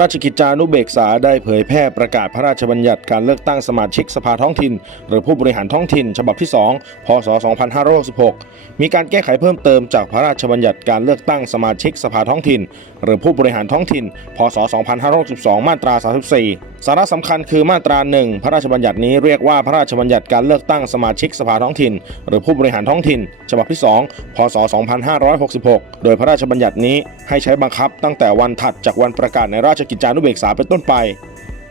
ราชกิจจานุเบกษาได้เผยแพร่ประกาศพระราชบัญญัติการเลือกตั้งสมาชิกสภาท้องถิ่น หรือผู้บริหารท้องถิ่น ฉบับที่ 2 พศ 2566 มีการแก้ไขเพิ่มเติมจากพระราชบัญญัติการเลือกตั้งสมาชิกสภาท้องถิ่น หรือผู้บริหารท้องถิ่น พศ 2562 มาตรา 34สาระสำคัญคือมาตราหนึ่งพระราชบัญญัตินี้เรียกว่าพระราชบัญญัติการเลือกตั้งสมาชิกสภาท้องถิ่น หรือผู้บริหารท้องถิ่น ฉบับที่ 2 พศ 2566 โดยพระราชบัญญัตินี้ให้ใช้บังคับตั้งแต่วันถัดจากวันประกาศในราชกิจจานุเบกษาเป็นต้นไป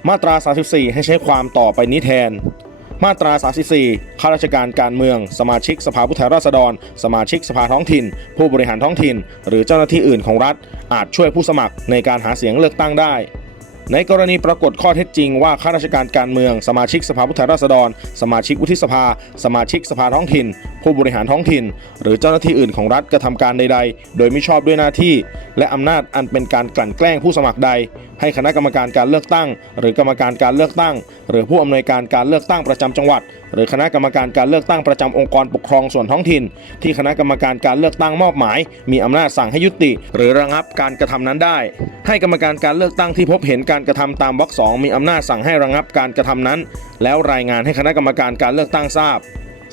มาตรา 34 ให้ใช้ความต่อไปนี้แทนมาตรา 34 ข้าราชการการเมือง สมาชิกสภาผู้แทนราษฎร สมาชิกสภาท้องถิ่น ผู้บริหารท้องถิ่น หรือเจ้าหน้าที่อื่นของรัฐ อาจช่วยผู้สมัครในการหาเสียงเลือกตั้งได้ ในกรณีปรากฏข้อเท็จจริงว่าข้าราชการการเมือง สมาชิกสภาผู้แทนราษฎร สมาชิกวุฒิสภา สมาชิกสภาท้องถิ่น ผู้บริหารท้องถิ่น หรือเจ้าหน้าที่อื่นของรัฐกระทำการใด ๆ โดยไมิชอบด้วยหน้าที่ และอำนาจอันเป็นการกลั่นแกล้งผู้สมัครใด ให้คณะกรรมการการเลือกตั้ง หรือกรรมการการเลือกตั้ง หรือผู้อำนวยการการเลือกตั้งประจำจังหวัด หรือคณะกรรมการการเลือกตั้งประจำองค์กรปกครองส่วนท้องถิ่น ที่คณะกรรมการการเลือกตั้งมอบหมาย มีอำนาจสั่งให้ยุติ หรือระงับการกระทำนั้นได้ ให้กรรมการการเลือกตั้งที่พบเห็นการการกระทำตามวรรคสองมีอำนาจสั่งให้ระงับการกระทำนั้น แล้วรายงานให้คณะกรรมการการเลือกตั้งทราบ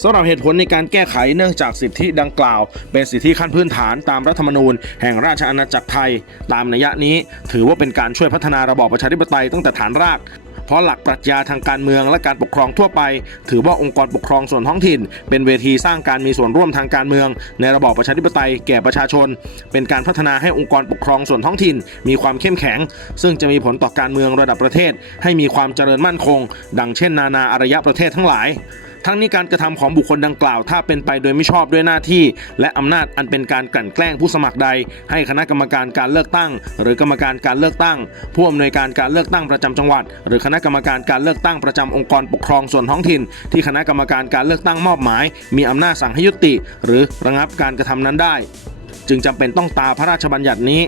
สำหรับเหตุผลในการแก้ไขเนื่องจากสิทธิดังกล่าว เป็นสิทธิขั้นพื้นฐานตามรัฐธรรมนูญ แห่งราชอาณาจักรไทย ตามนัยนี้ ถือว่าเป็นการช่วยพัฒนาระบอบประชาธิปไตยตั้งแต่ฐานรากเพราะหลักปรัชญาทางการเมืองและการปกครองทั่วไป ถือว่าองค์กรปกครองส่วนท้องถิ่น เป็นเวทีสร้างการมีส่วนร่วมทางการเมือง ในระบอบประชาธิปไตยแก่ประชาชน เป็นการพัฒนาให้องค์กรปกครองส่วนท้องถิ่น มีความเข้มแข็ง ซึ่งจะมีผลต่อการเมืองระดับประเทศ ให้มีความเจริญมั่นคง ดังเช่น นานาอารยประเทศทั้งหลาย ทั้งนี้การกระทำของบุคคลดังกล่าว ถ้าเป็นไปโดยไม่ชอบด้วยหน้าที่ และอำนาจอันเป็นการกลั่นแกล้งผู้สมัครใด ให้คณะกรรมการการเลือกตั้ง หรือกรรมการการเลือกตั้ง ผู้อำนวยการการเลือกตั้งประจำจังหวัด หรือคณะกรรมการการเลือกตั้งประจำองค์กรปกครองส่วนท้องถิ่น ที่คณะกรรมการการเลือกตั้งมอบหมาย มีอำนาจสั่งให้ยุติ หรือระงับการกระทำนั้นได้ จึงจำเป็นต้องตาพระราชบัญญัตินี้